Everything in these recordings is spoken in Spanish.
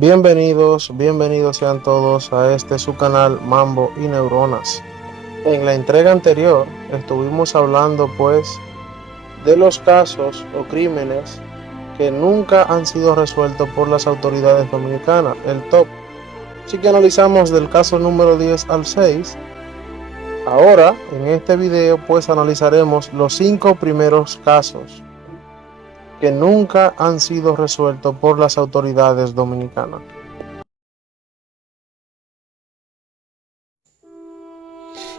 Bienvenidos sean todos a este su canal Mambo y Neuronas. En la entrega anterior estuvimos hablando de los casos o crímenes que nunca han sido resueltos por las autoridades dominicanas, el top. Así que analizamos del caso número 10 al 6. Ahora en este video analizaremos los 5 primeros casos que nunca han sido resueltos por las autoridades dominicanas.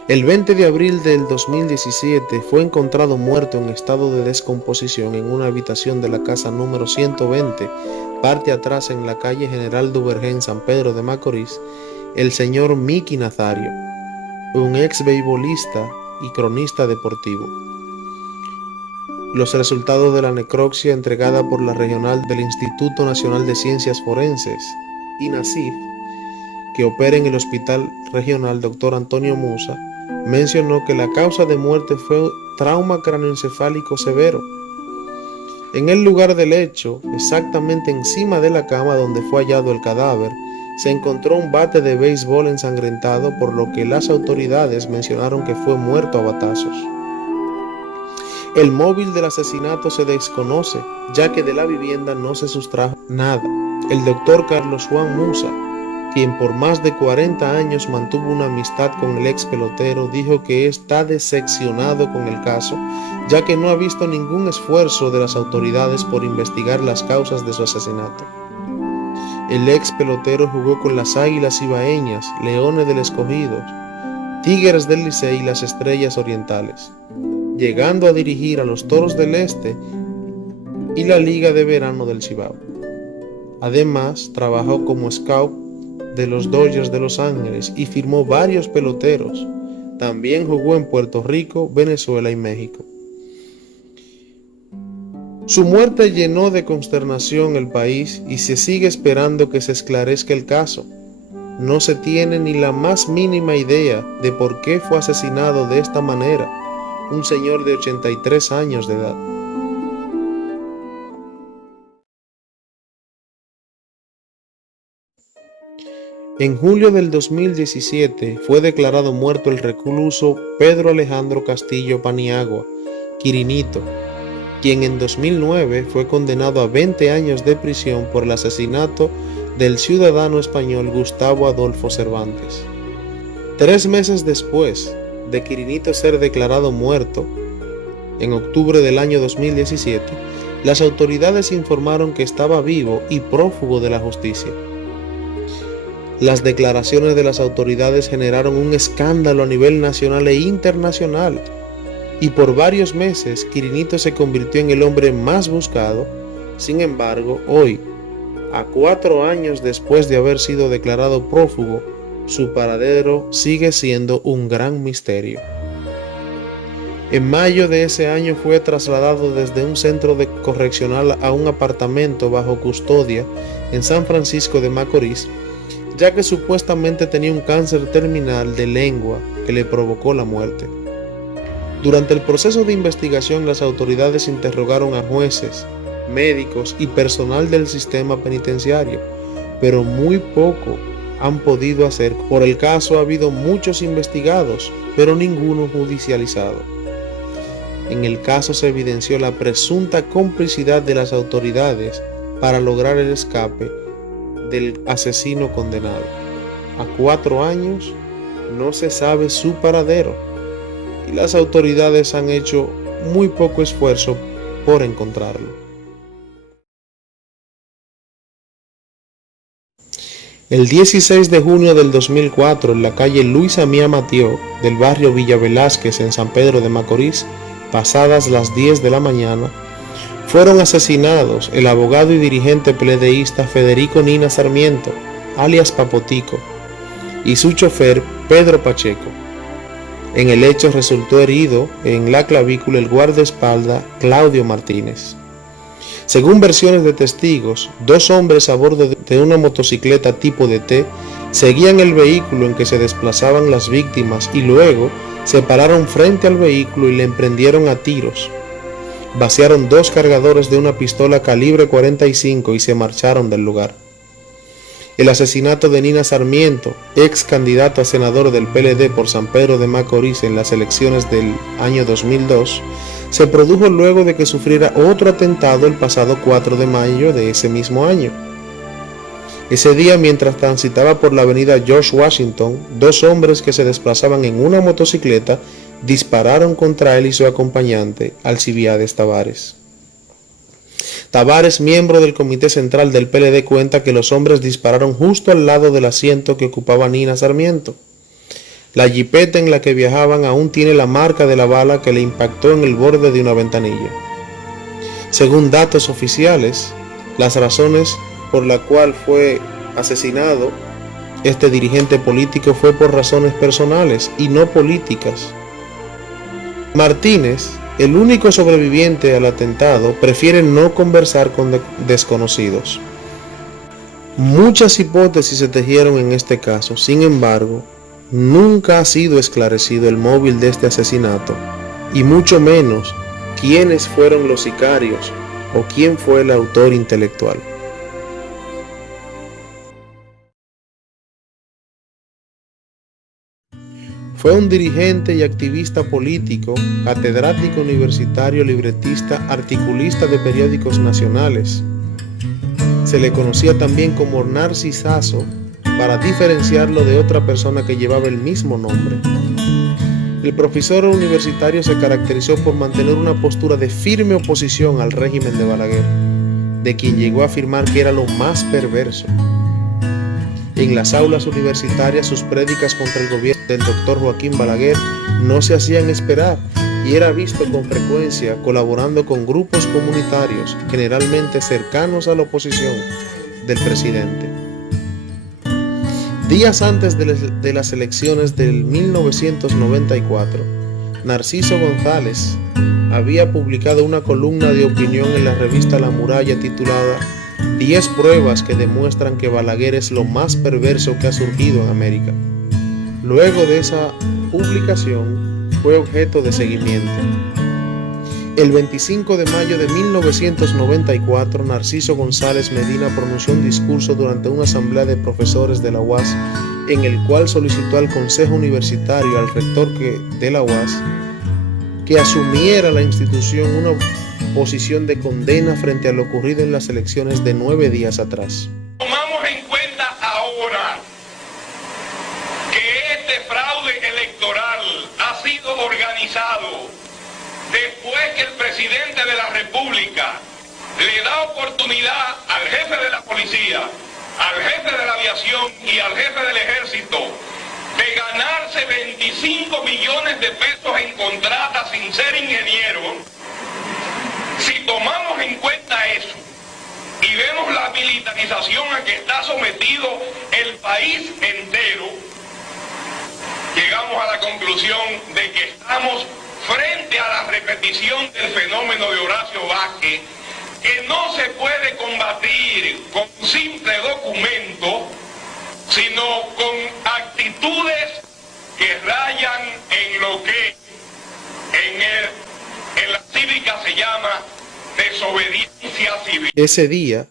El 20 de abril del 2017 fue encontrado muerto en estado de descomposición en una habitación de la casa número 120, parte atrás en la calle General Duvergé en San Pedro de Macorís, el señor Miki Nazario, un ex beisbolista y cronista deportivo. Los resultados de la necropsia entregada por la regional del Instituto Nacional de Ciencias Forenses, INACIF, que opera en el Hospital Regional Dr. Antonio Musa, mencionó que la causa de muerte fue trauma craneoencefálico severo. En el lugar del hecho, exactamente encima de la cama donde fue hallado el cadáver, se encontró un bate de béisbol ensangrentado, por lo que las autoridades mencionaron que fue muerto a batazos. El móvil del asesinato se desconoce, ya que de la vivienda no se sustrajo nada. El doctor Carlos Juan Musa, quien por más de 40 años mantuvo una amistad con el ex pelotero, dijo que está decepcionado con el caso, ya que no ha visto ningún esfuerzo de las autoridades por investigar las causas de su asesinato. El ex pelotero jugó con las Águilas Ibaeñas, Leones del Escogido, Tigres del Licey y las Estrellas Orientales, llegando a dirigir a los Toros del Este y la Liga de Verano del Cibao. Además, trabajó como scout de los Dodgers de Los Ángeles y firmó varios peloteros. También jugó en Puerto Rico, Venezuela y México. Su muerte llenó de consternación el país y se sigue esperando que se esclarezca el caso. No se tiene ni la más mínima idea de por qué fue asesinado de esta manera un señor de 83 años de edad. En julio del 2017 fue declarado muerto el recluso Pedro Alejandro Castillo Paniagua, Quirinito, quien en 2009 fue condenado a 20 años de prisión por el asesinato del ciudadano español Gustavo Adolfo Cervantes. 3 meses después de Quirinito ser declarado muerto, en octubre del año 2017, las autoridades informaron que estaba vivo y prófugo de la justicia. Las declaraciones de las autoridades generaron un escándalo a nivel nacional e internacional, y por varios meses Quirinito se convirtió en el hombre más buscado. Sin embargo, hoy, a 4 años después de haber sido declarado prófugo, su paradero sigue siendo un gran misterio. En mayo de ese año fue trasladado desde un centro correccional a un apartamento bajo custodia en San Francisco de Macorís, ya que supuestamente tenía un cáncer terminal de lengua que le provocó la muerte. Durante el proceso de investigación, las autoridades interrogaron a jueces, médicos y personal del sistema penitenciario, pero muy poco han podido hacer. Por el caso ha habido muchos investigados, pero ninguno judicializado. En el caso se evidenció la presunta complicidad de las autoridades para lograr el escape del asesino condenado. A 4 años no se sabe su paradero y las autoridades han hecho muy poco esfuerzo por encontrarlo. El 16 de junio del 2004, en la calle Luis Amía Matió del barrio Villa Velázquez en San Pedro de Macorís, pasadas las 10 de la mañana, fueron asesinados el abogado y dirigente pledeísta Federico Nina Sarmiento, alias Papotico, y su chofer Pedro Pacheco. En el hecho resultó herido en la clavícula el guardaespaldas Claudio Martínez. Según versiones de testigos, 2 hombres a bordo de una motocicleta tipo DT seguían el vehículo en que se desplazaban las víctimas y luego se pararon frente al vehículo y le emprendieron a tiros. Vaciaron 2 cargadores de una pistola calibre 45 y se marcharon del lugar. El asesinato de Nina Sarmiento, ex candidato a senador del PLD por San Pedro de Macorís en las elecciones del año 2002, se produjo luego de que sufriera otro atentado el pasado 4 de mayo de ese mismo año. Ese día, mientras transitaba por la avenida George Washington, dos hombres que se desplazaban en una motocicleta dispararon contra él y su acompañante, Alcibiades Tavares. Tavares, miembro del comité central del PLD, cuenta que los hombres dispararon justo al lado del asiento que ocupaba Nina Sarmiento. La jipeta en la que viajaban aún tiene la marca de la bala que le impactó en el borde de una ventanilla. Según datos oficiales, las razones por la cual fue asesinado este dirigente político fue por razones personales y no políticas. Martínez, el único sobreviviente al atentado, prefiere no conversar con desconocidos. Muchas hipótesis se tejieron en este caso, sin embargo, nunca ha sido esclarecido el móvil de este asesinato, y mucho menos quiénes fueron los sicarios o quién fue el autor intelectual. Fue un dirigente y activista político, catedrático universitario, libretista, articulista de periódicos nacionales. Se le conocía también como Narcisazo para diferenciarlo de otra persona que llevaba el mismo nombre. El profesor universitario se caracterizó por mantener una postura de firme oposición al régimen de Balaguer, de quien llegó a afirmar que era lo más perverso. En las aulas universitarias sus prédicas contra el gobierno del doctor Joaquín Balaguer no se hacían esperar y era visto con frecuencia colaborando con grupos comunitarios, generalmente cercanos a la oposición del presidente. Días antes de las elecciones del 1994, Narciso González había publicado una columna de opinión en la revista La Muralla titulada 10 pruebas que demuestran que Balaguer es lo más perverso que ha surgido en América. Luego de esa publicación fue objeto de seguimiento. El 25 de mayo de 1994, Narciso González Medina pronunció un discurso durante una asamblea de profesores de la UAS en el cual solicitó al Consejo Universitario, al rector de la UAS, que asumiera la institución una posición de condena frente a lo ocurrido en las elecciones de 9 días atrás. Tomamos en cuenta ahora que este fraude electoral ha sido organizado después que el presidente de la República le da oportunidad al jefe de la policía, al jefe de la aviación y al jefe del ejército de ganarse 25 millones de pesos en contratas sin ser ingeniero. Si tomamos en cuenta eso y vemos la militarización a que está sometido el país entero, llegamos a la conclusión de que estamos frente a la repetición del fenómeno de Horacio Vázquez, que no se puede combatir con un simple documento, sino con actitudes que rayan en lo que en la cívica se llama desobediencia civil. Ese día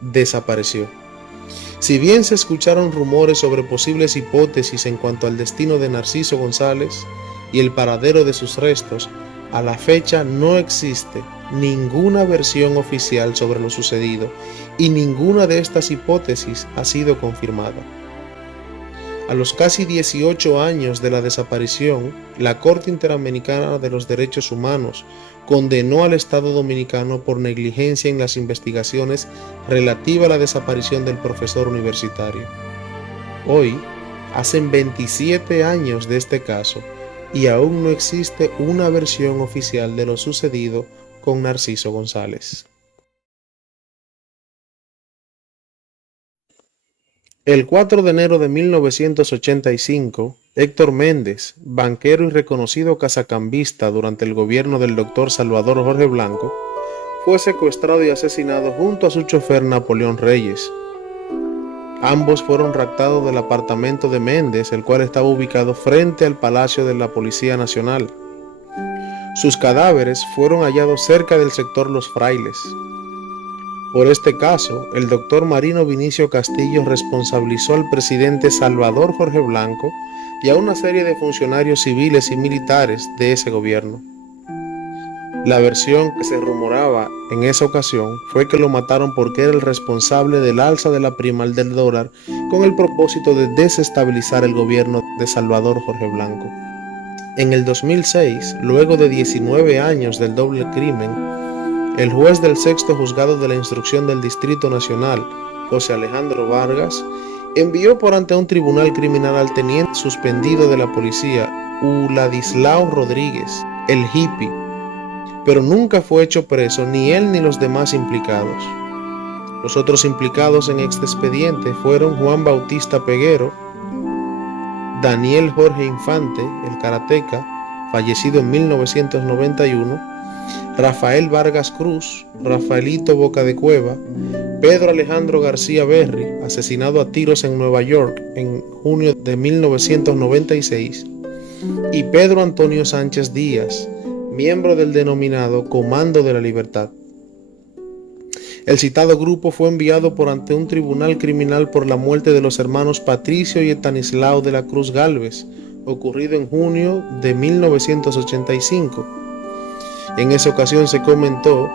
desapareció. Si bien se escucharon rumores sobre posibles hipótesis en cuanto al destino de Narciso González y el paradero de sus restos, a la fecha no existe ninguna versión oficial sobre lo sucedido y ninguna de estas hipótesis ha sido confirmada. A los casi 18 años de la desaparición, la Corte Interamericana de los Derechos Humanos condenó al Estado Dominicano por negligencia en las investigaciones relativas a la desaparición del profesor universitario. Hoy, hacen 27 años de este caso y aún no existe una versión oficial de lo sucedido con Narciso González. El 4 de enero de 1985, Héctor Méndez, banquero y reconocido casacambista durante el gobierno del doctor Salvador Jorge Blanco, fue secuestrado y asesinado junto a su chofer Napoleón Reyes. Ambos fueron raptados del apartamento de Méndez, el cual estaba ubicado frente al Palacio de la Policía Nacional. Sus cadáveres fueron hallados cerca del sector Los Frailes. Por este caso, el doctor Marino Vinicio Castillo responsabilizó al presidente Salvador Jorge Blanco y a una serie de funcionarios civiles y militares de ese gobierno. La versión que se rumoraba en esa ocasión fue que lo mataron porque era el responsable del alza de la prima del dólar con el propósito de desestabilizar el gobierno de Salvador Jorge Blanco. En el 2006, luego de 19 años del doble crimen, el juez del sexto juzgado de la instrucción del Distrito Nacional, José Alejandro Vargas, envió por ante un tribunal criminal al teniente suspendido de la policía, Uladislao Rodríguez, el hippie, pero nunca fue hecho preso ni él ni los demás implicados. Los otros implicados en este expediente fueron Juan Bautista Peguero, Daniel Jorge Infante, el karateca, fallecido en 1991, Rafael Vargas Cruz, Rafaelito Boca de Cueva, Pedro Alejandro García Berry, asesinado a tiros en Nueva York en junio de 1996, y Pedro Antonio Sánchez Díaz, miembro del denominado Comando de la Libertad. El citado grupo fue enviado por ante un tribunal criminal por la muerte de los hermanos Patricio y Estanislao de la Cruz Gálvez, ocurrido en junio de 1985. En esa ocasión se comentó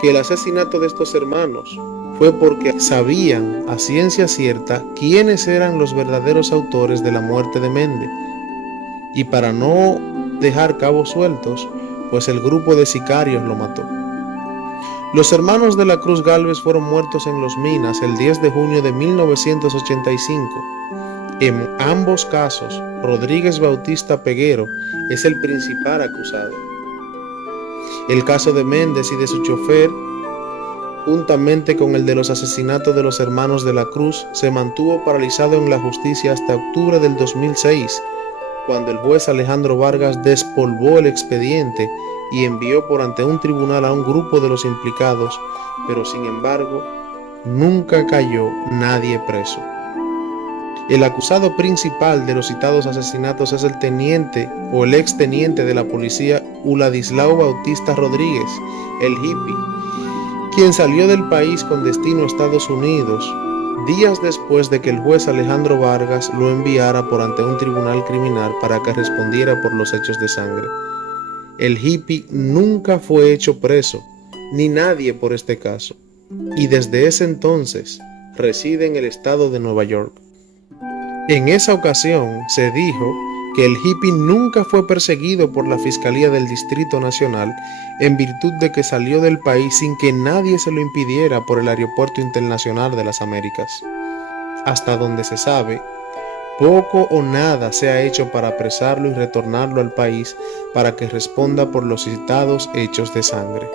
que el asesinato de estos hermanos fue porque sabían a ciencia cierta quiénes eran los verdaderos autores de la muerte de Méndez, y para no dejar cabos sueltos, pues el grupo de sicarios lo mató. Los hermanos de la Cruz Gálvez fueron muertos en Los Minas el 10 de junio de 1985. En ambos casos, Rodríguez Bautista Peguero es el principal acusado. El caso de Méndez y de su chofer, juntamente con el de los asesinatos de los hermanos de la Cruz, se mantuvo paralizado en la justicia hasta octubre del 2006, cuando el juez Alejandro Vargas despolvó el expediente y envió por ante un tribunal a un grupo de los implicados, pero sin embargo, nunca cayó nadie preso. El acusado principal de los citados asesinatos es el teniente o el exteniente de la policía Uladislao Bautista Rodríguez, el hippie, quien salió del país con destino a Estados Unidos días después de que el juez Alejandro Vargas lo enviara por ante un tribunal criminal para que respondiera por los hechos de sangre. El hippie nunca fue hecho preso, ni nadie por este caso, y desde ese entonces reside en el estado de Nueva York. En esa ocasión se dijo que el hippie nunca fue perseguido por la Fiscalía del Distrito Nacional en virtud de que salió del país sin que nadie se lo impidiera por el Aeropuerto Internacional de las Américas. Hasta donde se sabe, poco o nada se ha hecho para apresarlo y retornarlo al país para que responda por los citados hechos de sangre.